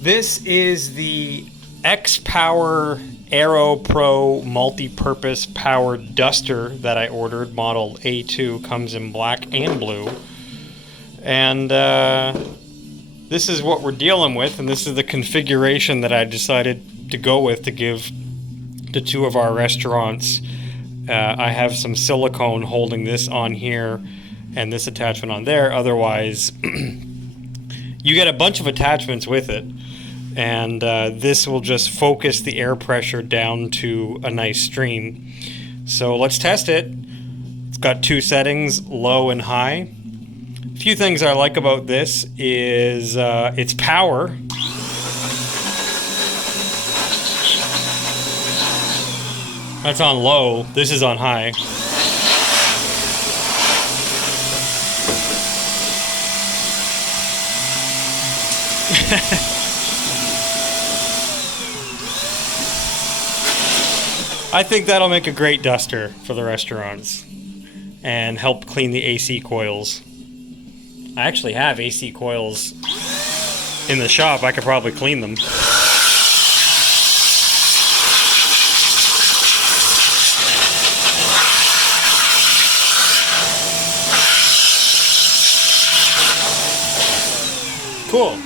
This is the XPower Airrow Pro multi-purpose power duster that I ordered. Model A2, comes in black and blue. And this is what we're dealing with, and this is the configuration that I decided to go with to give to two of our restaurants. I have some silicone holding this on here and this attachment on there. Otherwise, you get a bunch of attachments with it, and this will just focus the air pressure down to a nice stream. So let's test it. It's got two settings, low and high. A few things I like about this is its power. That's on low. This is on high. I think that'll make a great duster for the restaurants and help clean the AC coils. I actually have AC coils in the shop. I could probably clean them. Cool.